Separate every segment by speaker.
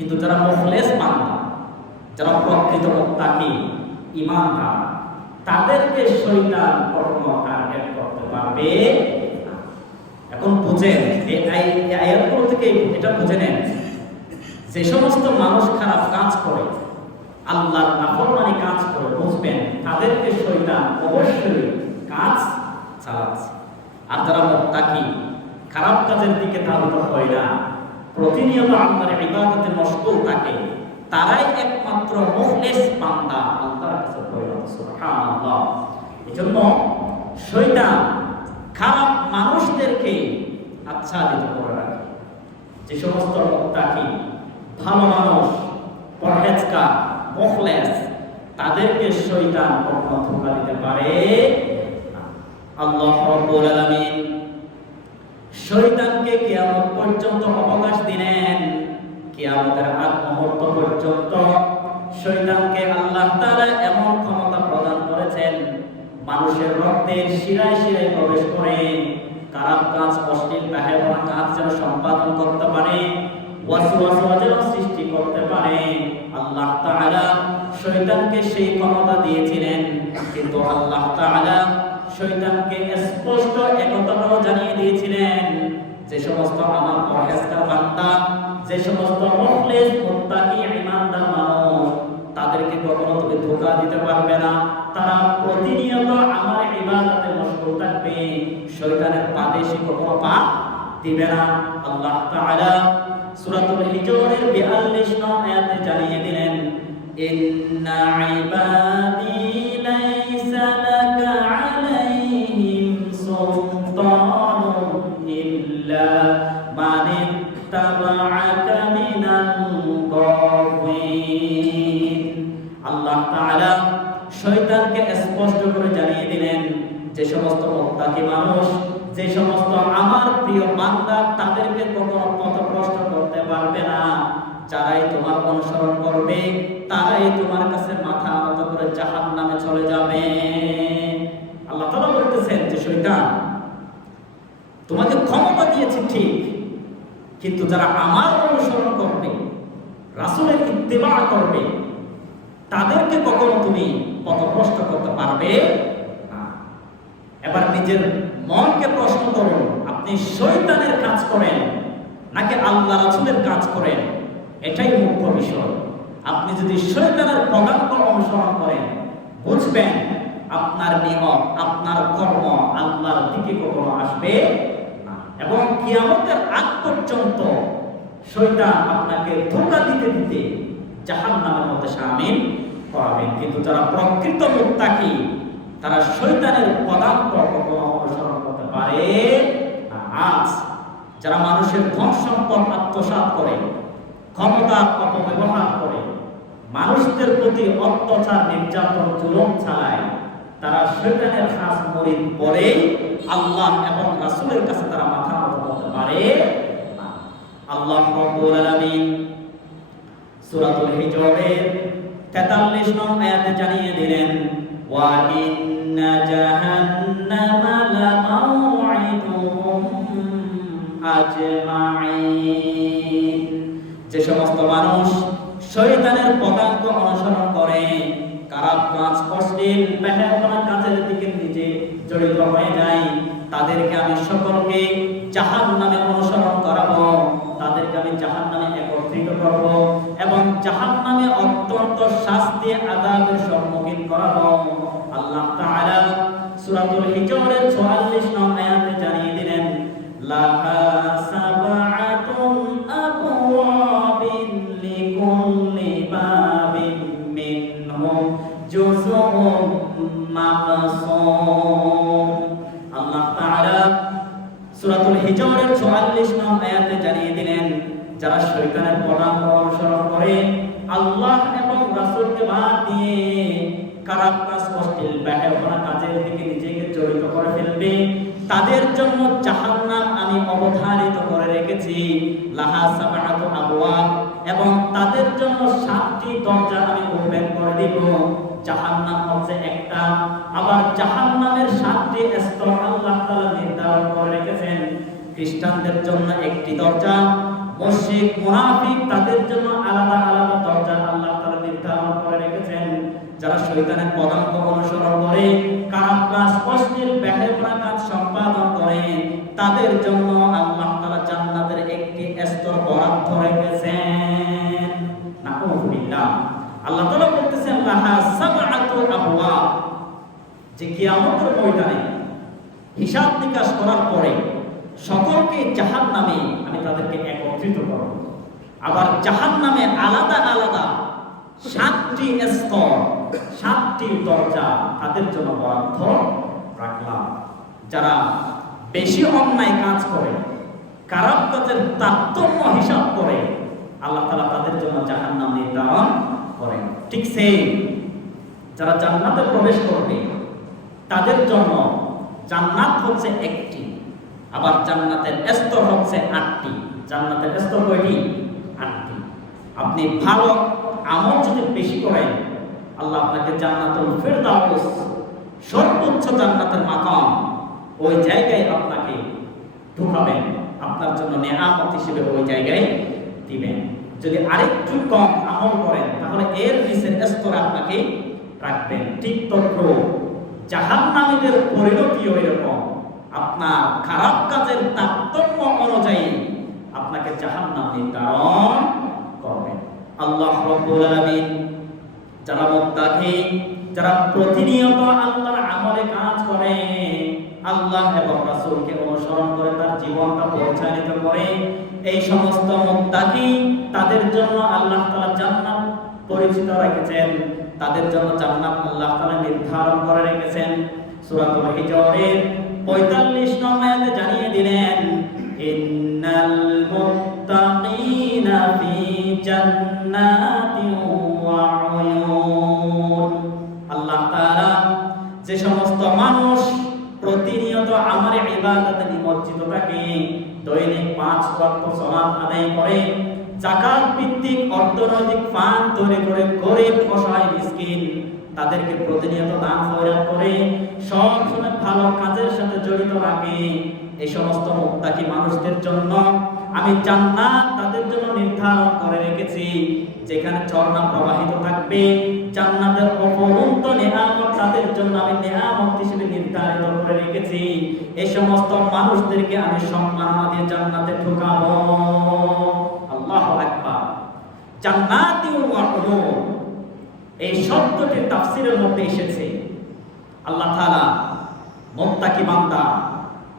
Speaker 1: কিন্তু যারা মুখলেস বান্দা যারা প্রকৃত মুত্তাকি ইমানদার তাদেরকে শয়তান কখনো টার্গেট করতে পারবে এখন বুঝেন আয়াতগুলো থেকে এটা বুঝে নেন, যে সমস্ত মানুষ খারাপ কাজ করে, আল্লাহর নাফরমানি কাজ করে, বুঝবেন তাদেরকে শয়তান অবশ্যই কাজ চালাচ্ছে। আর যারা মুত্তাকি, খারাপ কাজের দিকে ধাবিত হয় না। প্রতিনিয়ত আল্লাহর ইবাদতে মশগুল থাকে, তারাই একমাত্র মুখলেস বান্দা, আল্লাহর কাছে পরিণত, সুবহানাল্লাহ। এজন্য শয়তান খারাপ মানুষদেরকে আচ্ছাদিত করে রাখে। যে সমস্ত মুত্তাকি, ভালো মানুষ, পরহেজগার, মুখলেস, তাদেরকে শয়তান কখনো ধোঁকা দিতে পারে আল্লাহ রাব্বুল আলামিন শয়তানকে কিয়ামত পর্যন্ত অবকাশ দিলেন। কিয়ামতের আগ মুহূর্ত পর্যন্ত শয়তানকে আল্লাহ তাআলা এমন ক্ষমতা প্রদান করেছেন, মানুষের রক্তের শিরায় শিরায় প্রবেশ করে, খারাপ কাজ, অশ্লীল বাহেবনা কাজ যেন সম্পাদন করতে পারে, ওয়াসওয়াসা যেন সৃষ্টি করতে পারে, আল্লাহ তাআলা শয়তানকে সেই ক্ষমতা দিয়েছিলেন। কিন্তু আল্লাহ তাআলা শয়তানকে স্পষ্ট একতাটাও জানিয়ে দিয়েছিলেন যে সমস্ত আমার পরহেজগার বান্দা, যে সমস্ত মুখলিস মুত্তাকি, ঈমানদার মানুষ, তাদেরকে কখনো তুমি ধোঁকা দিতে পারবে না। তারা প্রতিনিয়ত আমার ইবাদতে মশগুল থাকবে। শয়তানের সে কখনো পা দিবে না। আল্লাহ তাআলা সূরাতুল হিজরের 42 নং আয়াতে জানিয়ে দিলেন, ইন্না ইবাদি স্পষ্ট করে জানিয়ে দিলেন যে সমস্ত মুত্তাকি মানুষ? যে সমস্ত আমার প্রিয় বান্দা তাদেরকে কখনো পথভ্রষ্ট করতে পারবে না। যারাই তোমার অনুসরণ করবে, তারাই তোমার কাছে মাথা নত করে জাহান্নামে চলে যাবে। আল্লাহ তাআলা বলতেছেন যে, শয়তান, তোমাকে ক্ষমতা দিয়েছি ঠিক, কিন্তু যারা আমার অনুসরণ করবে, রাসূলের ইত্তেবা করবে, তাদেরকে কখনো তুমি পথভ্রষ্ট করতে পারবে? এবার নিজের মনকে প্রশ্ন করুন, আপনি শয়তানের কাজ করেন নাকি আল্লাহ রাসূলের কাজ করেন? এটাই মুখ্য বিষয়। আপনি যদি শয়তানের পদাঙ্ক অনুসরণ করেন, বুঝবেন আপনার নিয়ম, আপনার কর্ম আল্লাহর দিকে কখনো আসবে এবং কিয়ামতের আগ পর্যন্ত শয়তান আপনাকে ধোঁকা দিতে দিতে জাহান্নামের মধ্যে শামিল করাবেন কিন্তু যারা প্রকৃত মুত্তাকি, তারা শৈতানের পদাঙ্ক কখনো অনুসরণ করতে পারে। আজ যারা মানুষের ধন সম্পদ আত্মসাৎ করে ক্ষমতার অপব্যবহার করে, মানুষদের প্রতি অত্যাচার, নির্যাতন, জুলুম চালায়, তারা শৈতানের খাস মরিদ পরে আল্লাহ এবং রাসূলের কাছে তারা মাথা নত করতে পারে। আল্লাহ রাব্বুল আলামিন সূরাতুল হিজরের 43 নং আয়াতে জানিয়ে দিলেন, ওয়া ইন্না জাহান্নামা লামাউইদুহুম আজমাইন যে সমস্ত মানুষ শয়তানের পদাঙ্ক অনুসরণ করে খারাপ কাজ অশ্লীল বেহায়াপনা কাজের দিকে নিজে জড়িত হয়ে যায়, তাদেরকে আমি সকলকে জাহান নামে অনুসরণ করাবো, তাদেরকে আমি জাহান নামে একত্রিত করব এবং জাহান অত্যন্ত শাস্তি আদাবের সম্মুখীন করাবো আল্লাহ তাআলা সূরাতুল হিজরের 44 নং আয়াতে জানিয়ে দিলেন, লাহা সাবআতুন আবওয়াবিন লিকুল্লি বাবিন মিনহুম জুজউম মাকসুম। আল্লাহ তাআলা সূরাতুল হিজরের 44 নং আয়াতে জানিয়ে দিলেন, যারা শয়তানের পরামর্শ অনুসরণ করে, আল্লাহ রাসূলকে বাদ দিয়ে খারাপ কাজ অশ্লীল ব্যবহার কাজের দিকে নিজেকে জড়িত করে ফেলবে। তাদের জন্য জাহান্নাম আমি অবধারিত করে রেখেছি। লাহা সাবআতু আবওয়াব এবং তাদের জন্য সাতটি দরজা আমি ওপেন করে দিব। জাহান্নাম হচ্ছে একটা। আবার জাহান্নামের সাতটি স্তর আল্লাহ তাআলা নির্ধারণ করে রেখেছেন। খ্রিস্টানদের জন্য একটি দরজা। মুশরিক, মুনাফিক, তাদের জন্য আলাদা শয়তানের পদাঙ্ক অনুসরণ করে খারাপ কাজ কষ্টের ব্যাহেপনা কাজ সম্পাদন করে, তাদের জন্য আল্লাহ তাআলা জান্নাতের একটি স্তর বরাদ্দ রেখেছেন। নাউযুবিল্লাহ আল্লাহ তাআলা বলতেছেন, লাহা সাবআতু আবওয়াব। যে কিয়ামতের ময়দানে হিসাব নিকাশ করার পরে সকলকে জাহান নামে আমি তাদেরকে একত্রিত করব। আবার জাহান নামে আলাদা আলাদা সাতটি স্তর সাতটি দরজা তাদের জন্য বরাদ্দ রাখলাম। যারা বেশি অন্যায় কাজ করে খারাপ কাজের তারতম্য হিসাব করে, আল্লাহ তালা তাদের জন্য জাহান নাম নির্ধারণ করেন। ঠিক সেই, যারা জান্নাতে প্রবেশ করবে, তাদের জন্য জান্নাত হচ্ছে একটি, আবার জান্নাতের স্তর হচ্ছে আটটি। জান্নাতের স্তর কয়টি? আটটি। আপনি ভালো আমল যদি বেশি করেন আল্লাহ আপনাকে জান্নাতুল ফেরদাউস, সর্বোচ্চ জান্নাতের মাকাম ওই জায়গায় আপনাকে ঢুকাবেন আপনার জন্য নেয়ামত হিসেবে ওই জায়গায় দিবেন যদি আরেকটু কম আমল করেন, তাহলে এর নিচের স্তরে আপনাকে রাখবেন। ঠিক তত্র জাহান্নামীদের পরিণতিও এরকম আপনার খারাপ কাজের তারতম্য অনুযায়ী আপনাকে জাহান্নাম নির্ধারণ করবেন আল্লাহ রব্বুল আলামিন যারা মুত্তাকি, যারা প্রতিনিয়ত আল্লাহর আমলে কাজ করে, আল্লাহ এবং রাসূলকে অনুসরণ করে তার জীবনটা পরিচালিত করে, এই সমস্ত মুত্তাকি তাদের জন্য আল্লাহ তাআলা জান্নাত পরিচিত রেখেছেন। তাদের জন্য জান্নাত আল্লাহ তাআলা নির্ধারণ করে রেখেছেন। সূরাতুল হিজরের 45 নং আয়াতে জানিয়ে দিলেন, ইন্নাল মুত্তাকিনা ফি জান্নাতিন ওয়া যে সমস্ত মানুষ প্রতিনিয়ত আমার ইবাদতে নিমজ্জিত থাকে, দৈনিক পাঁচ ওয়াক্ত সালাত আদায় করে জাকাত ভিত্তিক অর্থনৈতিক ফান্ড তৈরি করে গরিব, অসহায়, মিসকিন তাদেরকে প্রতিনিয়ত দান খয়রাত করে, সব সময় ভালো কাজের সাথে জড়িত রাখে। এই সমস্ত মুত্তাকি মানুষদের জন্য আমি জান্নাত তাদের জন্য নির্ধারণ করে রেখেছি। যেখানে ঝর্ণা প্রবাহিত থাকবে, জান্নাতের অপরন্ত নেয়ামত তাদের জন্য আমি নেয়ামত হিসেবে নির্ধারিত করে রেখেছি। এই সমস্ত মানুষদেরকে আমি সম্মাননা দিয়ে জান্নাতে ঢুকাবো। আল্লাহু আকবার। জান্নাতি এই শব্দটির তাফসীরের মধ্যে এসেছে। আল্লাহ তাআলা মুত্তাকি বান্দা,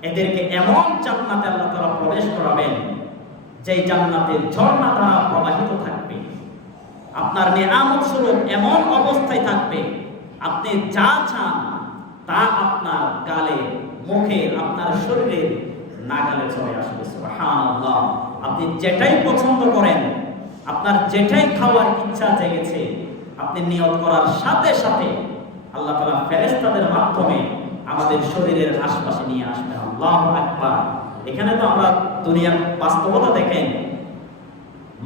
Speaker 1: এদেরকে এমন জান্নাতে আল্লাহ তাআলা প্রবেশ করাবেন যে জান্নাতের ঝর্ণা দ্বারা প্রবাহিত থাকবে। আপনার নিয়ামত স্বরূপ এমন অবস্থায় থাকবে, আপনি যা চান তা আপনার গালে, মুখে, আপনার শরীরে নাগালে চলে আসবে আপনি যেটাই পছন্দ করেন, আপনার যেটাই খাওয়ার ইচ্ছা জেগেছে, আপনি নিয়ত করার সাথে সাথে আল্লাহ তাআলা ফেরেশতাদের মাধ্যমে আমাদের শরীরের আশপাশে নিয়ে আসবেন। আল্লাহু আকবার। এখানে তো আমরা দুনিয়ার বাস্তবতা দেখেন,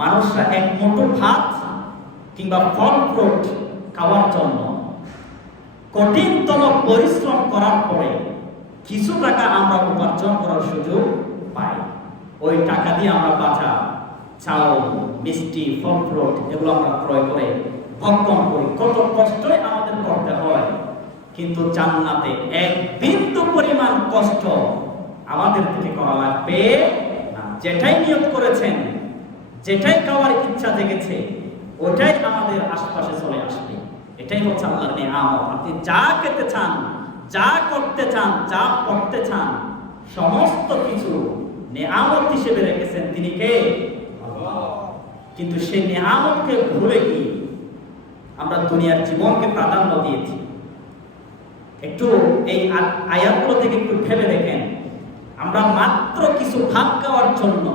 Speaker 1: মানুষরা এক মুঠো ভাত কিংবা ফল ফ্রুট খাওয়ার জন্য। কঠিনতম পরিশ্রম করার পরে কিছু টাকা আমরা উপার্জন করার সুযোগ পাই। ওই টাকা দিয়ে আমরা বাজা চাউল মিষ্টি, ফল ফ্রুট এগুলো আমরা ক্রয় করে ভক্ষণ করি। কত কষ্টই আমাদের করতে হয়। কিন্তু জান্নাতে এক বিন্দু পরিমাণ কষ্ট আমাদের থেকে করা লাগবে যেটাই নিয়ত করেছেন, যেটাই খাওয়ার ইচ্ছা জেগেছে ওটাই আমাদের আশপাশে চলে আসবে। এটাই হচ্ছে আল্লাহর নিয়ামত। আপনি যা খেতে চান যা করতে চান যা পড়তে চান সমস্ত কিছু নিয়ামত হিসেবে রেখেছেন তিনি কে? কিন্তু সেই নিয়ামতকে ভুলে কি আমরা দুনিয়ার জীবনকে প্রাধান্য দিয়েছি। একটু এই আয়াতগুলো থেকে একটু ভেবে দেখেন। আমরা মাত্র কিছু ভাত খাওয়ার জন্য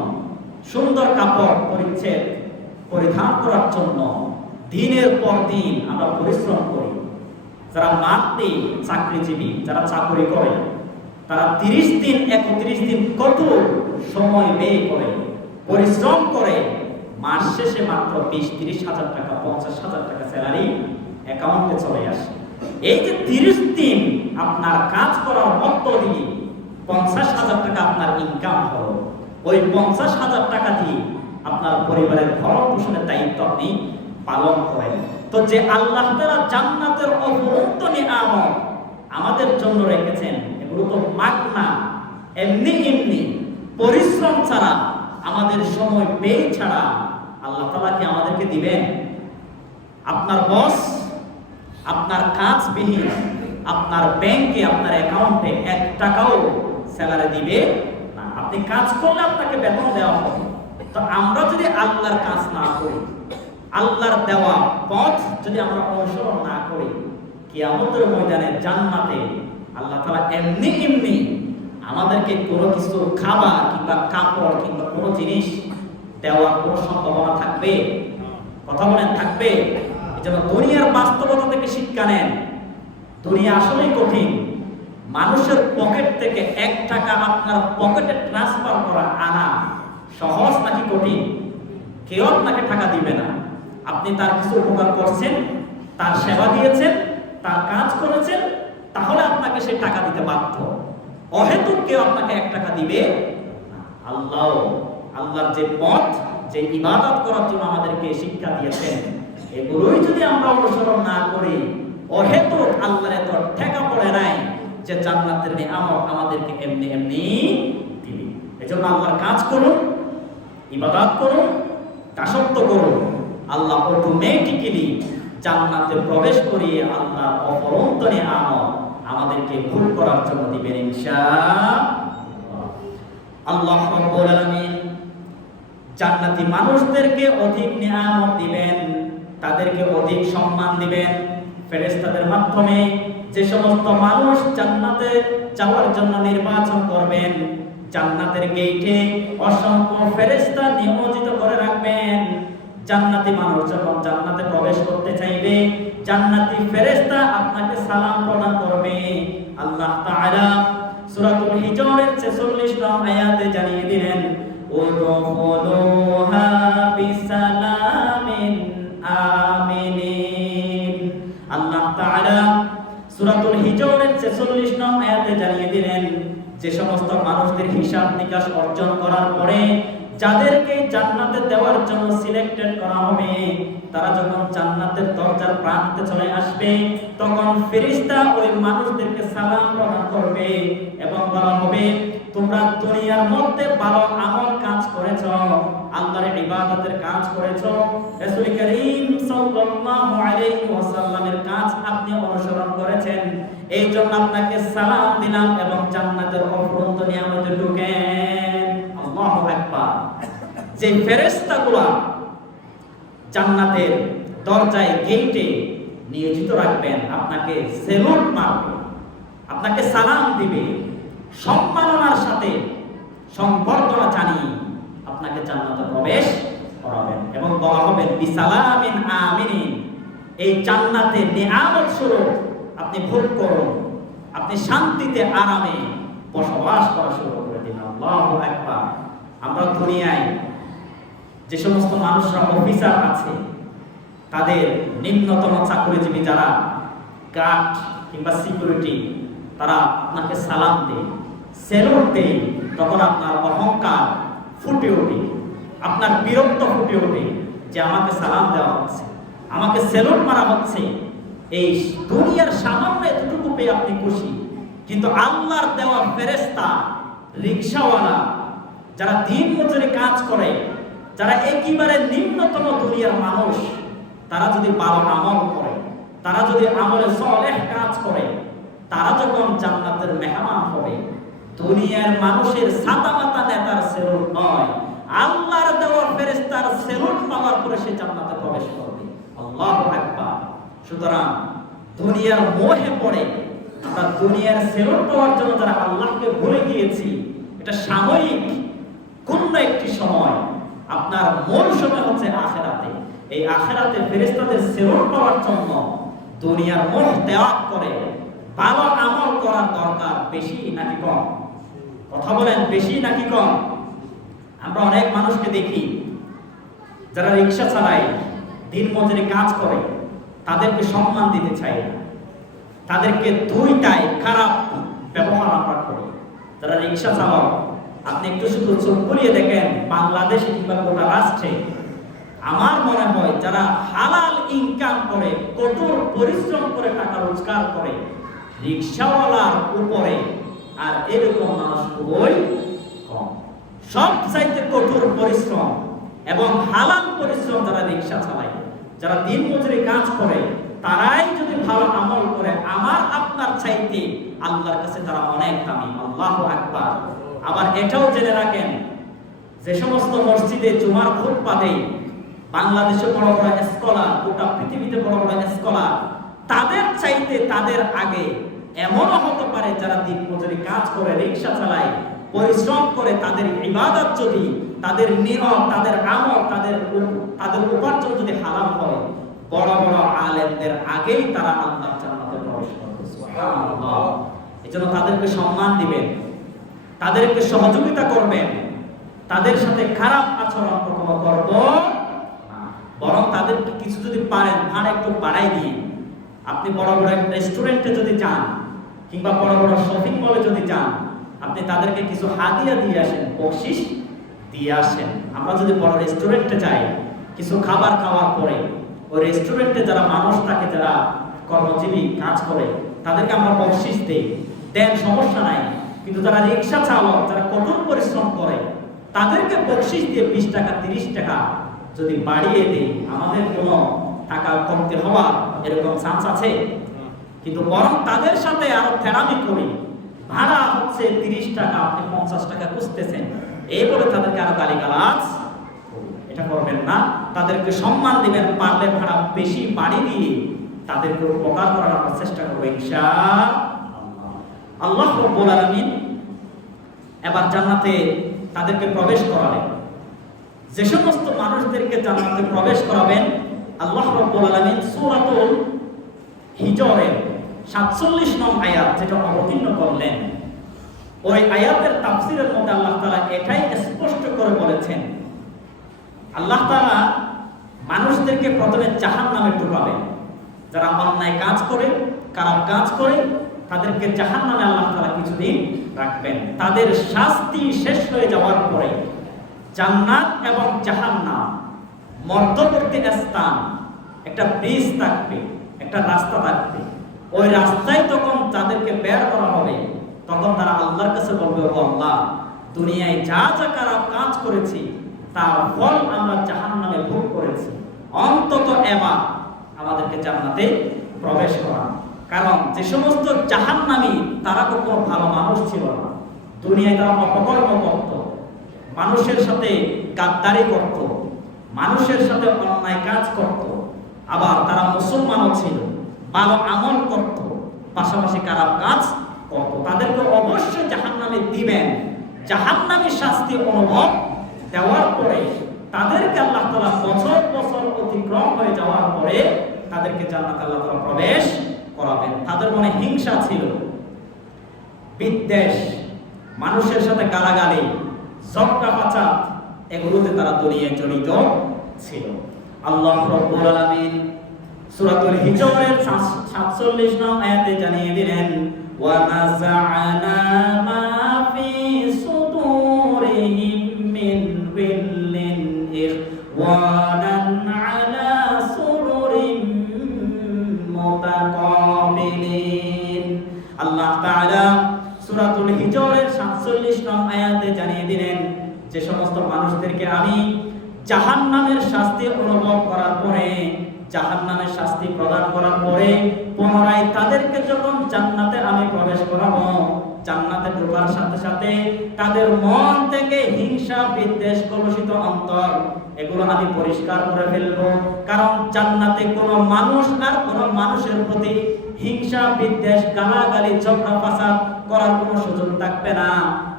Speaker 1: সুন্দর কাপড় পরিচ্ছেদ পরিধান করার জন্য দিনের পর দিন আমরা পরিশ্রম করি। যারা মাতৃ চাকরিজীবী, যারা চাকরি করে, তারা তিরিশ দিন, একত্রিশ দিন কত সময় ব্যয় করে, পরিশ্রম করে, মাস শেষে মাত্র বিশ, তিরিশ হাজার টাকা, পঞ্চাশ হাজার টাকা স্যালারি অ্যাকাউন্টে চলে আসে। এই যে তিরিশ দিন আপনার কাজ করার মধ্য দিয়ে পঞ্চাশ হাজার টাকা আপনার ইনকাম হলো, ওই পঞ্চাশ হাজার টাকা দিয়ে আপনার পরিবারের ভরণ পোষণের দায়িত্ব আপনি পালন করেন। তো যে আল্লাহ তাআলা জান্নাতের অপরন্ত নিয়ামত আমাদের জন্য রেখেছেন, এগুলো তো মাগনা। এমনি এমনি পরিশ্রম ছাড়া, আমাদের সময় ব্যয় ছাড়া আল্লাহ তাআলা কি আমাদেরকে দিবেন? আপনার বস, আপনার কাজবিহীন, আপনার ব্যাংকে, আপনার অ্যাকাউন্টে এক টাকাও স্যালারি দিবে না। আপনি কাজ করলে আপনাকে বেতন দেওয়া হবে। তো আমরা যদি আল্লাহর কাজ না করি, আল্লাহর দেওয়া পথ যদি আমরা অনুসরণ না করি, কিয়ামতের ময়দানে জান্নাতে আল্লাহ তাআলা এমনি এমনি আমাদেরকে কোনো কিছু খাবার কিংবা কাপড় কিংবা কোনো জিনিস দেওয়ার কোনো সম্ভাবনা থাকবে? কথা বলেন থাকবে? জন্য দুনিয়ার বাস্তবতা থেকে শিক্ষা নেন। দুনিয়া আসলেই কঠিন। মানুষের পকেট থেকে এক টাকা আপনার পকেটে ট্রান্সফার করা আনা। সহজ নাকি কঠিন? কেউ আপনাকে টাকা দিবে না। আপনি তার কিছু উপকার করছেন, তার সেবা দিয়েছেন, তার কাজ করেছেন, তাহলে আপনাকে সে টাকা দিতে বাধ্য। অহেতুক কেউ আপনাকে এক টাকা দিবে আল্লাহ, আল্লাহর যে পথ, যে ইবাদত করার জন্য আমাদেরকে শিক্ষা দিয়েছেন, এগুলোই যদি আমরা অনুসরণ না করি, অহেতুক আল্লাহর এত ঠেকা পড়ে নাই যে জান্নাতের নিয়ামত আমাদেরকে এমনি এমনি দিবি। এজন্য আল্লাহর কাজ করুন ইবাদত করুন দাসত্ব করুন আল্লাহ অটোমেটিক্যালি জান্নাতে প্রবেশ করিয়ে আল্লাহ অপরন্ত নিয়ামত আমাদেরকে ভুল করার জন্য দিবেন ইনশাআল্লাহ। আল্লাহ রাব্বুল আলামিন জান্নাতি মানুষদেরকে অধিক নিয়ামত দিবেন, তাদেরকে অধিক সম্মান দিবেন। ফেরেশতাদের মাধ্যমে যে সমস্ত মানুষ জান্নাতে যাওয়ার জন্য নির্বাচন করবেন জান্নাতের গেটে অসংখ্য ফেরেশতা নিয়োজিত করে রাখবেন। জান্নাতি মানুষ যখন জান্নাতে প্রবেশ করতে চাইবে, জান্নাতি ফেরেশতা আপনাকে সালাম প্রদান করবে। আল্লাহ তাআলা সূরাতুল হিজরের 46 নং আয়াতে জানিয়ে দিলেন, উদখুলুহা বিসালামিন আমিনিন। আল্লাহ তাআলা সূরাতুল হিজরের 46 নং আয়াতে জানিয়ে দিলেন যে সমস্ত মানুষদের হিসাব নিকাশ অর্জন করার পরে যাদেরকে জান্নাতে দেওয়ার জন্য সিলেক্টেড করা হবে, তারা যখন জান্নাতের দরজার প্রান্তে চলে আসবে, তখন ফেরেশতা ওই মানুষদেরকে সালাম প্রদান করবে এবং বলা হবে, তোমরা দুনিয়ার মধ্যে ভালো আমল কাজ করেছ, আল্লাহর ইবাদতের কাজ করেছ। রাসূল করিম সাল্লাল্লাহু আলাইহি ওয়াসাল্লামের কাজ আপনি অনুসরণ করেছেন। এই জন্য আপনাকে সালাম দিলাম এবং জান্নাতের অফুরন্ত নিয়ামতে ঢুকেন। আল্লাহু আকবার। যে ফেরেশতাগুলা জান্নাতের দরজায় গেটে নিয়োজিত রাখবেন, আপনাকে সেলুট মারবে, আপনাকে সালাম দিবে, সম্মাননার সাথে সংবর্ধনা জানিয়ে আপনাকে জান্নাতে প্রবেশ করাবেন এবং বলা হবে, বিসালামিন আমিনিন। এই জান্নাতে নিয়ামত স্বরূপ আপনি ভোগ করুন, আপনি শান্তিতে আরামে বসবাস করা শুরু করে দিন। আল্লাহু আকবার। আমরা দুনিয়ায় যে সমস্ত মানুষরা অফিসার আছে, তাদের নিম্নতম চাকরিজীবী যারা গার্ড কিংবা সিকিউরিটি তারা আপনাকে সালাম দেয়। সেলুট দেয়। তখন আপনার অহংকার ফুটে ওঠে। আপনার বিরক্ত ফুটে ওঠে যে আমাকে সালাম দেওয়া হচ্ছে। আমাকে সেলুট মারা হচ্ছে। এই দুনিয়ার সামান্য এতটুকু পেয়ে আপনি খুশি। কিন্তু আল্লাহর দেওয়া ফেরেস্তা রিক্সাওয়ালা যারা দিন মজুরি কাজ করে, যারা একেবারে নিম্নতম দুনিয়ার মানুষ, তারা যদি ভালো আমল করে, তারা যদি আমলে সলেহ কাজ করে, তারা যখন জান্নাতের মেহমান হবে, দুনিয়ার মানুষের সাদা মাতা নেতার সেলুট নয়, আল্লাহর দেওয়া ফেরেস্তার সেলুট পাওয়ার পরে সে জান্নাতে প্রবেশ করবে। আল্লাহু আকবার। সুতরাং দুনিয়ার মোহে পড়ে আমরা দুনিয়ার সেলুট পাওয়ার জন্য যারা আল্লাহকে ভুলে গিয়েছি, এটা সাময়িক কোন একটি সময়। আপনার মূল সময় হচ্ছে আখেরাতে। এই আখেরাতে ফেরেস্তাদের সেলুট পাওয়ার জন্য দুনিয়ার মোহ ত্যাগ করে, ভালো আমল করার দরকার বেশি নাকি কম? কথা বলেন, বেশি নাকি কম? আমরা অনেক মানুষকে দেখি, যারা রিক্সা চালায় দিন মজুরি কাজ করে। তাদেরকে সম্মান দিতে চাই না। তাদেরকে দুইটাই খারাপ ব্যবহার আমরা করি। তারা রিক্সা চালক, আপনি একটু শুধু চোখ করিয়ে দেখেন, বাংলাদেশে কিংবা গোটা রাষ্ট্রে আমার মনে হয় যারা হালাল ইনকাম করে, কঠোর পরিশ্রম করে টাকা রোজগার করে, রিক্সাওয়ালার উপরে আর এরকম মানুষ খুবই কম। সব চাইতে কঠোর পরিশ্রম এবং হালাল পরিশ্রম যারা রিক্সা চালায় যারা দিন মজুরি কাজ করে, তারাই যদি ভালো আমল করে, আমার আপনার চাইতে আল্লাহর কাছে তারা অনেক দামি। আল্লাহ আকবার। আবার এটাও জেনে রাখেন, যে সমস্ত মসজিদে জুমার খুতবা দেয় বাংলাদেশে বড় বড় স্কলার গোটা পৃথিবীতে বড় বড় স্কলার তাদের চাইতে তাদের আগে এমনও হতে পারে যারা দিন মজুরি কাজ করে, রিক্সা চালায়, পরিশ্রম করে, তাদের ইবাদত যদি, তাদের নিয়ম তাদের আমল, তাদের তাদের উপার্জন যদি হালাল হয়, বড় বড় আলেমদের আগেই তারা আল্লাহর জান্নাতে প্রবেশ করবে। এজন্য তাদেরকে সম্মান দিবেন, তাদেরকে সহযোগিতা করবেন, তাদের সাথে খারাপ আচরণ কখনো করব। বরং তাদেরকে কিছু যদি পারেন আর একটু বাড়াই দিয়ে আপনি বড় বড় রেস্টুরেন্টে যদি যান, কিংবা বড় বড় শপিং মলে যদি যান, আপনি তাদেরকে কিছু হাদিয়া দিয়ে আসেন বকশিস দিয়ে আসেন। আমরা যদি বড় রেস্টুরেন্টে যাই কিছু খাবার খাওয়ার পরে ওই রেস্টুরেন্টে যারা মানুষ থাকে, যারা কর্মজীবী কাজ করে, তাদেরকে আমরা বকশিস দেই। দেন সমস্যা নাই, কিন্তু যারা রিক্সা চালক, যারা কঠোর পরিশ্রম করে, তাদেরকে বকশিস দিয়ে বিশ টাকা, তিরিশ টাকা যদি বাড়িয়ে দেই, আমাদের কোনো টাকা কমতে হওয়া এরকম চান্স আছে? কিন্তু বরং তাদের সাথে আরও থেরামি করি। ভাড়া হচ্ছে তিরিশ টাকা, আপনি পঞ্চাশ টাকা খুঁজতেছেন। এই বলে তাদেরকে আরও গালি গালাজ এটা করবেন না। তাদেরকে সম্মান দিবেন, পারলে ভাড়া বেশি বাড়ি দিয়ে তাদেরকে উপকার করার আমরা চেষ্টা করব ইনশা আল্লাহ রব্বুল এবার জান্নাতে তাদেরকে প্রবেশ করাবেন যে সমস্ত মানুষদেরকে জান্নাতে প্রবেশ করাবেন, আল্লাহ রব্বুল আলামিন হিজরের 47 নং আয়াত যেটা অবতীর্ণ করলেন। ওই আয়াতের তাফসীরের মধ্যে আল্লাহ তাআলা এটাই স্পষ্ট করে বলেছেন আল্লাহ তারা মানুষদেরকে প্রথমে জাহান্নামে ঢুকাবেন। যারা অন্যায় কাজ করে, খারাপ কাজ করে, তাদেরকে জাহান্নামে আল্লাহ তাআলা কিছুদিন রাখবেন। তাদের শাস্তি শেষ হয়ে যাওয়ার পরে জান্নাত এবং জাহান্নাম মধ্যবর্তী স্থান, একটা ব্রিজ থাকবে, একটা রাস্তা থাকবে। ওই রাস্তায় তখন তাদেরকে বের করা হবে, তখন তারা আল্লাহর কাছে বলবে, ও আল্লাহ, দুনিয়ায় যা যা খারাপ কাজ করেছি তার ফল আমরা জাহান্নামে ভোগ করেছি। অন্তত এবার আমাদেরকে জান্নাতে প্রবেশ করা। কারণ যে সমস্ত জাহান্নামী, তারা কখনো ভালো মানুষ ছিল না। দুনিয়ায় তারা অপকর্ম করত। মানুষের সাথে গাদ্দারি করত। মানুষের সাথে অন্যায় কাজ করত। আবার তারা মুসলমানও ছিল। ভালো আমল করত। পাশাপাশি খারাপ কাজ করত। তাদেরকে অবশ্যই জাহান্নামে দিবেন। জাহান জাহান্নামী শাস্তি অনুভব দেওয়ার পরে তাদেরকে আল্লাহ তাআলা বছর বছর অতিক্রম হয়ে যাওয়ার পরে তাদেরকে জান্নাত আল্লাহ তাআলা প্রবেশ করাবেন। তাদের মনে হিংসা ছিল। বিদ্বেষ, মানুষের সাথে গালাগালি, ঝগড়া পাচার, এগুলোতে তারা দুনিয়ায় জড়িত ছিল। আল্লাহ রব্বুল আলামিন সূরাতুল হিজরের 47 নং আয়াতে জানিয়ে দিলেন, ওয়া নাযা'না মা আয়াতে জানিয়ে দিলেন যে সমস্ত মানুষদেরকে আমি জাহান্নামের শাস্তি অনুভব করার পরে, জাহান্নামের শাস্তি প্রদান করার পরে পুনরায় তাদেরকে যখন জান্নাতে আমি প্রবেশ করাবো, জান্নাতে ঢোকার সাথে সাথে তাদের মন থেকে হিংসা, বিদ্বেষ, কলুষিত অন্তর, এগুলো আমি পরিষ্কার করে ফেলব। কারণ জান্নাতে কোনো মানুষ আর কোনো মানুষের প্রতি হিংসা, বিদ্বেষ, গালাগালি, ঝগড়া, ফাসাদ করার কোনো সুযোগ থাকবে না।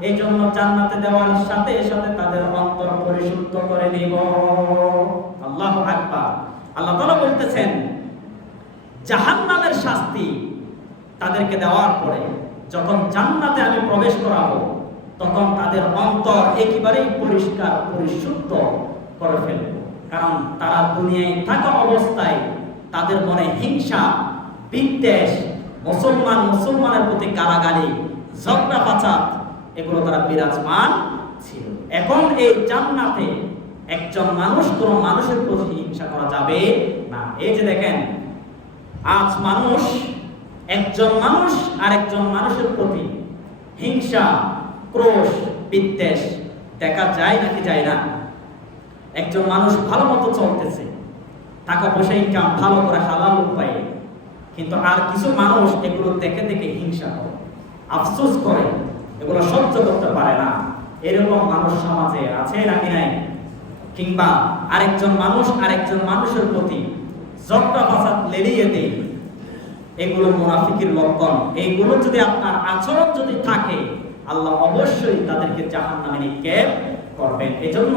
Speaker 1: এই জন্য জান্নাতে দেওয়ার সাথে সাথে তাদের অন্তর পরিশুদ্ধ করে নিব। আল্লাহ আকবার। আল্লাহ তাআলা বলতেছেন, জাহান্নামের শাস্তি তাদেরকে দেওয়ার পরে যখন জান্নাতে আমি প্রবেশ করাবো, তখন তাদের অন্তর একেবারেই পরিষ্কার, পরিশুদ্ধ করে ফেলব। কারণ তারা দুনিয়ায় থাকা অবস্থায় তাদের মনে হিংসা বিদ্বেষ, মুসলমান, মুসলমানের প্রতি গালাগালি, ঝগড়া ফাচাদ এগুলো তারা বিরাজমান ছিল। এখন এই জান্নাতে একজন মানুষ, কোন মানুষের প্রতি হিংসা করা যাবে না। এই যে দেখেন, আজ মানুষ, একজন মানুষ আর একজন মানুষের প্রতি হিংসা, ক্রোশ, বিদ্বেষ দেখা যায় নাকি যায় না? একজন মানুষ ভালো মতো চলতেছে, টাকা পয়সা ইনকাম ভালো করে হালাল উপায়ে কিন্তু আর কিছু মানুষ এগুলো দেখে দেখে হিংসা করে, আফসোস করে, এগুলো সহ্য করতে পারে না। এরকম মানুষ সমাজে আছে নাকি নাই? কিংবা আরেকজন মানুষ আরেকজন মানুষের প্রতি জটটা ফাসাদ লেলিয়ে দেয়। এগুলো মুনাফিকের লক্ষণ। এইগুলো যদি আপনার আচরণ যদি থাকে, আল্লাহ অবশ্যই তাদেরকে জাহান নামে নিক্ষেপ করবেন। এজন্য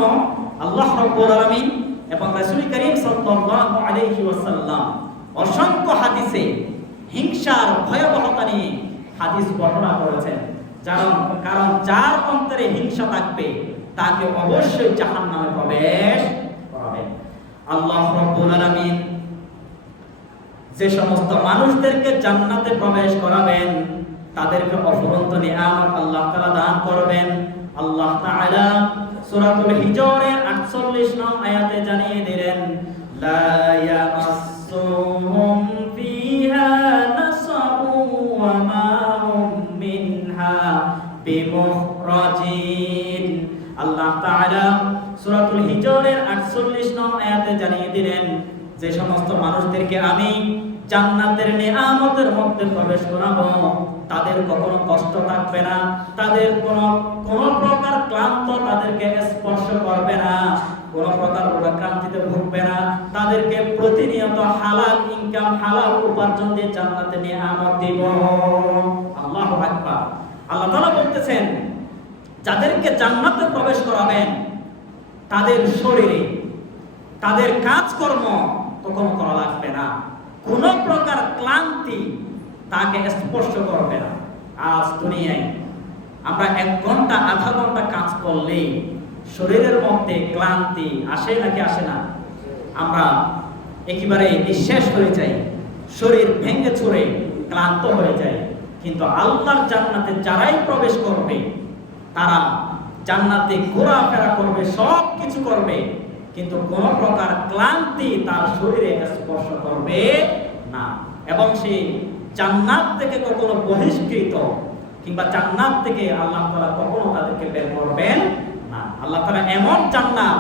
Speaker 1: আল্লাহ রাব্বুল আলামিন এবং রাসূল করিম সাল্লাল্লাহু আলাইহি ওয়াসাল্লাম অসংখ্য হাদিসে হিংসার ভয়াবহতা নিয়ে হাদিস বর্ণনা করেছেন। কারণ কারণ যার অন্তরে হিংসা থাকবে, তাকে অবশ্যই জাহান্নামে প্রবেশ করাবেন আল্লাহ রাব্বুল আলামিন যে সমস্ত মানুষদেরকে জান্নাতে প্রবেশ করাবেন, তাদেরকে অফুরন্ত নিয়ামত আল্লাহ তাআলা দান করবেন। আল্লাহ তাআলা সূরাতুল হিজরের 48 নং আয়াতে জানিয়ে দিলেন, লা ইয়ামাসসুহুম ফিহা ওয়া মা হুম আল্লাহ তাআলা সূরাতুল হিজরের 48 নং আয়াতে জানিয়ে দিলেন, যে সমস্ত মানুষদেরকে আমি জান্নাতের নিয়ামতের মধ্যে প্রবেশ করাবো। তাদের কখনো কষ্ট থাকবে না, তাদের কোনো কোনো প্রকার ক্লান্ত তাদেরকে স্পর্শ করবে না। কোনো প্রকার ক্রান্তিতে ভুগবে না। তাদেরকে প্রতিনিয়ত হালাল ইনকাম হালাল উপার্জন দিয়ে জান্নাতে নিয়ামত দিব। আল্লাহু আকবার। আল্লাহ তাআলা বলতেছেন, যাদেরকে জান্নাতে প্রবেশ করাবেন, তাদের শরীরে তাদের কাজকর্ম তখন করা লাগবে না। কোন প্রকার ক্লান্তি তাকে স্পর্শ করবে না। আজ দুনিয়ায় আমরা এক ঘণ্টা, আধা ঘণ্টা কাজ করলে শরীরের মধ্যে ক্লান্তি আসে নাকি আসে না? আমরা একেবারে নিঃশেষ হয়ে যাই, শরীর ভেঙে ছুড়ে ক্লান্ত হয়ে যায় কিন্তু আল্লাহর জান্নাতে যারাই প্রবেশ করবে, তারা জান্নাতে ঘোরাফেরা করবে সব কিছু করবে। কিন্তু কোন প্রকার ক্লান্তি তার শরীরে স্পর্শ করবে না। এবং সে জান্নাত থেকে কখনো বহিষ্কৃত কিংবা জান্নাত থেকে আল্লাহ তাআলা কখনো তাদেরকে বের করবেন আল্লাহ তাআলা এমন জান্নাত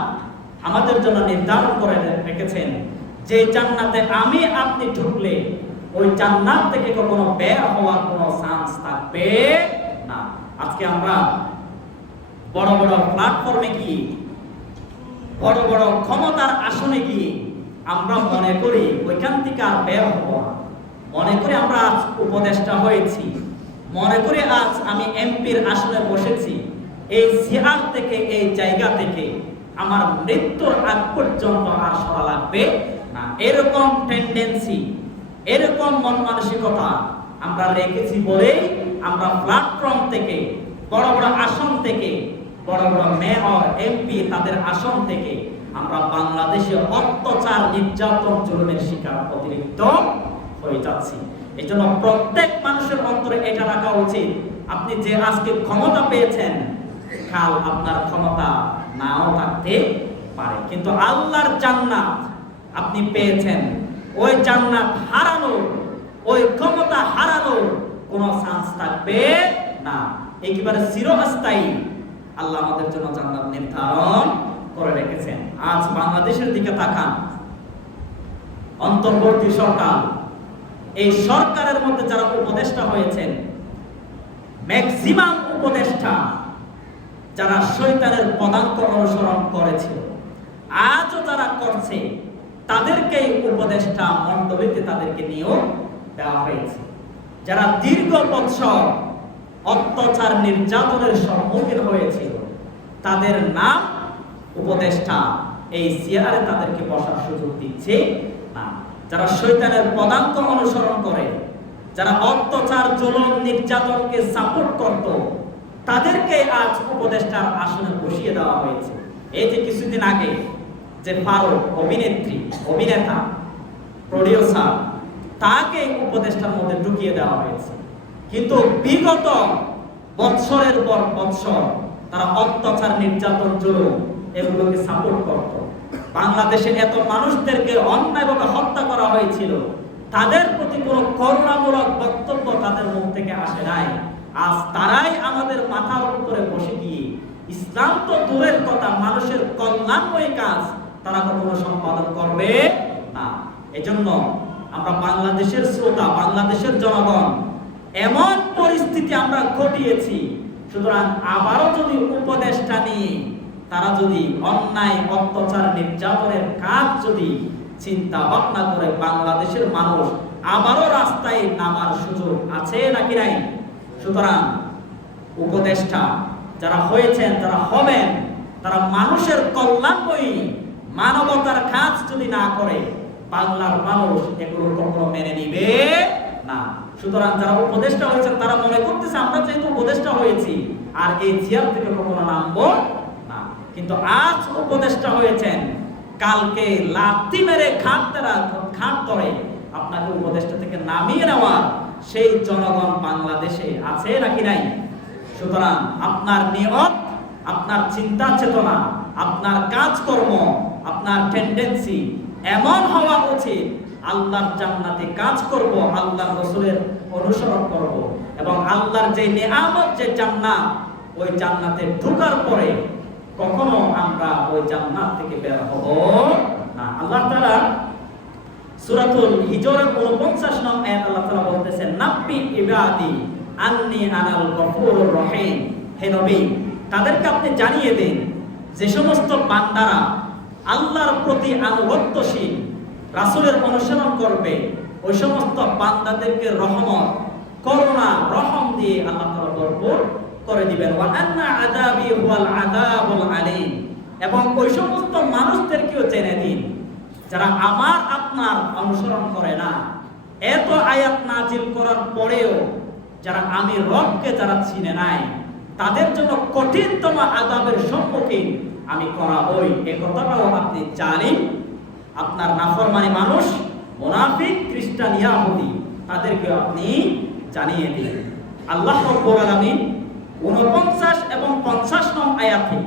Speaker 1: আমাদের জন্য নির্ধারণ করে রেখেছেন যে জান্নাতে আমি আপনি ঢুকলে ওই জান্নাত থেকে কখনো বের হওয়ার কোনো চান্স থাকবে না। আজকে আমরা বড় বড় প্ল্যাটফর্মে গিয়ে, বড় বড় ক্ষমতার আসনে গিয়ে আমরা মনে করি ওইখান থেকে আর বের হব মনে করি আমরা আজ উপদেষ্টা হয়েছি। মনে করি আজ আমি এমপির আসনে বসেছি। এই চেয়ার থেকে, এই জায়গা থেকে আমার মৃত্যুর আগ পর্যন্ত আর সরা লাগবে না। এরকম টেন্ডেন্সি এরকম মন মানসিকতা আমরা রেখেছি বলেই আমরা প্ল্যাটফর্ম থেকে, বড় বড় আসন থেকে, বড় বড় মেয়র এমপি তাদের আসন থেকে আমরা বাংলাদেশে অত্যাচার, নির্যাতন, জুলুমের শিকার অতিরিক্ত হয়ে যাচ্ছি। এই প্রত্যেক মানুষের অন্তরে এটা রাখা উচিত। আপনি যে আজকে ক্ষমতা পেয়েছেন কাল আপনার ক্ষমতা নাও থাকতে পারে। কিন্তু আল্লাহর জান্নাত আপনি পেয়েছেন। ওই জান্নাত হারানোর ওই ক্ষমতা হারানোর কোনো চান্স থাকবে না। একেবারে চিরস্থায়ী আল্লাহ আমাদের জন্য জান্নাত নির্ধারণ করে রেখেছেন। আজ বাংলাদেশের দিকে তাকান। অন্তর্বর্তী সরকার, এই সরকারের মধ্যে যারা উপদেষ্টা হয়েছেন ম্যাক্সিমাম উপদেষ্টা যারা শৈতানের পদাঙ্ক অনুসরণ করেছিল, আজও যারা করছে তাদেরকেই উপদেষ্টা মণ্ডলীতে তাদেরকে নিয়োগ দেওয়া হয়েছে। যারা দীর্ঘ বৎসর অত্যাচার নির্যাতনের সম্মুখীন হয়েছিল, তাদের নাম উপদেষ্টা এই চেয়ারে তাদেরকে বসার সুযোগ দিচ্ছে না। যারা শৈতানের পদাঙ্ক অনুসরণ করে, যারা অত্যাচার, জুলুম, নির্যাতনকে সাপোর্ট করত তাদেরকে আজ উপদেষ্টার আসনে বসিয়ে দেওয়া হয়েছে। এই যে কিছুদিন আগে যে ফারুক অভিনেত্রী, অভিনেতা প্রডিউসার তাকে উপদেষ্টার মধ্যে ঢুকিয়ে দেওয়া হয়েছে। কিন্তু বিগত বৎসরের পর বৎসর তারা অত্যাচার, নির্যাতন, জুলুম এগুলোকে সাপোর্ট করত। বাংলাদেশে এত মানুষদেরকে অন্যায়ভাবে হত্যা করা হয়েছিল, তাদের প্রতি কোনো করুণামূলক বক্তব্য তাদের মুখ থেকে আসে নাই। আজ তারাই আমাদের মাথার উপরে বসে গিয়ে ইসলাম তো দূরের কথা, মানুষের কল্যাণময় কাজ, তারা কখনো সম্পাদন করবে না। এজন্য আমরা বাংলাদেশের শ্রোতা, বাংলাদেশের জনগণ, এমন পরিস্থিতি আমরা ঘটিয়েছি, সুতরাং আবারও যদি উপদেশটা নিয়ে তারা যদি অন্যায়, অত্যাচার, নির্যাতনের কাজ যদি চিন্তা ভাবনা করে বাংলাদেশের মানুষ আবারও রাস্তায় নামার সুযোগ আছে নাকি নাই? সুতরাং উপদেষ্টা যারা হয়েছেন, যারা হবেন, তারা মানুষের কল্যাণময়ী মানবতার কাজ যদি না করে, বাংলার মানুষ এগুলো কখনো মেনে নিবে না। সুতরাং যারা উপদেষ্টা হয়েছেন, তারা মনে করতেছে, আমরা যেহেতু উপদেষ্টা হয়েছি, আর এই চেয়ার থেকে কখনো নামবো না। কিন্তু আজ উপদেষ্টা হয়েছেন, কালকে লাত্তি মেরে খাট তারা খাট করে আপনাকে উপদেষ্টা থেকে নামিয়ে নেওয়ার সেই জনগণ বাংলাদেশে আছে নাকি নাই? সুতরাং আপনার নিয়ত, আপনার চিন্তা চেতনা, আপনার কাজকর্ম, আপনার টেন্ডেন্সি এমন হওয়া উচিত, আল্লাহর জান্নাতে কাজ করব, আল্লাহর রসুলের অনুসরণ করব এবং আল্লাহর যে নেয়ামত, যে জান্নাত, ওই জান্নাতে ঢোকার পরে কখনো আমরা ওই জান্নাত থেকে বের হব না। আল্লাহ তাআলা সূরাতুল হিজরের 49 নং আয়াত আল্লাহ ইবাদি আন্নি আনাল রহিম। হে নবী, তাদেরকে আপনি জানিয়ে দিন, যে সমস্ত বান্দারা আল্লাহর প্রতি আনুগত্যশীল অনুসরণ করবে ওই সমস্ত বান্দাদেরকে রহমত, করুণা, রহম দিয়ে আল্লাহ তাআলা করে দিবেন। ওয়া আন্না আযাবি হুয়াল এবং ওই সমস্ত মানুষদেরকেও জেনে দিন যারা আমার আপনার অনুসরণ করে না, এত আয়াত নাজিল করার পরেও যারা আমি রবকে যারা চিনে নাই, তাদের জন্য কঠিনতম আদাবের সম্মুখীন আমি করাবই এ কথাটাও আপনি জানেন। আপনার নাফরমানি মানুষ, মোনাফিক, খ্রিস্টান, ইয়াহুদি, তাদেরকে আপনি জানিয়ে দিন। আল্লাহ আলামিন 49 এবং 50 নং আয়াতে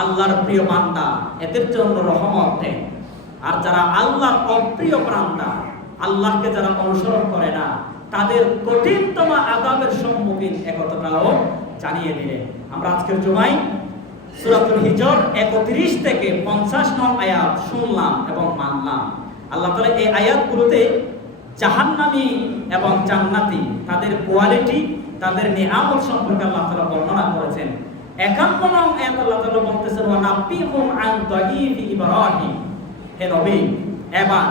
Speaker 1: আল্লাহর প্রিয় বান্দা এদের জন্য রহমত দেন। আর যারা আল্লাহর অপ্রিয় বান্দা আল্লাহকে যারা অনুসরণ করে না, তাদের কঠিনতম আদাবের সম্মুখীন একথাটাও জানিয়ে দিলেন। আমরা আজকের জমাই সূরাতুল হিজর 31 থেকে 50 নং আয়াত শুনলাম এবং মানলাম। আল্লাহ তাআলা এই আয়াতগুলোতে জাহান্নামি এবং জান্নাতি, তাদের কোয়ালিটি, তাদের নিয়ামত সম্পর্কে আল্লাহ তাআলা বর্ণনা করেছেন। একান্ন নং আয়াত আল্লাহ তাআলা বলতেছেন ইব্রাহিম। হে নবী, এবার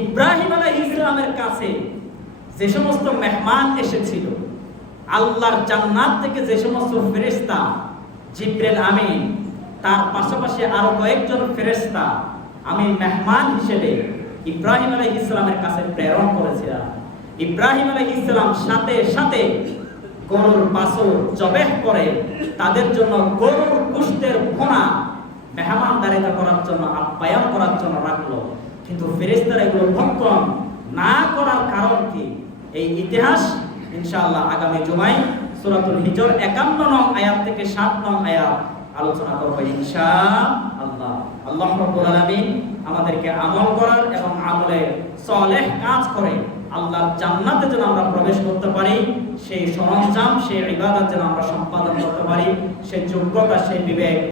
Speaker 1: ইব্রাহিম আলাইহিস ইসলামের কাছে যে সমস্ত মেহমান এসেছিল, আল্লাহর জান্নাত থেকে যে সমস্ত ফেরেশতা, জিব্রাইল আমিন, তার পাশাপাশি আরও কয়েকজন ফেরেশতা আমি মেহমান হিসেবে ইব্রাহিম আলাইহিস ইসলামের কাছে প্রেরণ করেছিলাম। ইব্রাহিম আলাইহিস ইসলাম সাথে সাথে গরুর বাছুর জবেহ করে তাদের জন্য গরুর কুষ্টের ফোনা মেহমানদারিতা করার জন্য আপ্যায়ন করার জন্য রাখল। কিন্তু ফেরেশতারা এগুলো ভক্ষণ না করার কারণ কি? এই ইতিহাস, ইনশাআল্লাহ আগামী জুমায় সূরাতুল হিজর 51 নং আয়াত থেকে 7 নং আয়াত আলোচনা করব ইনশাআল্লাহ। আল্লাহ রাব্বুল আলামিন আমাদেরকে আমল করার এবং আমলে সলেহ কাজ করে আল্লাহর জান্নাতে যেন আমরা প্রবেশ করতে পারি, সেই সরঞ্জাম, সেই ইবাদত যেন আমরা সম্পাদন করতে পারি, সেই যোগ্যতা, সেই বিবেক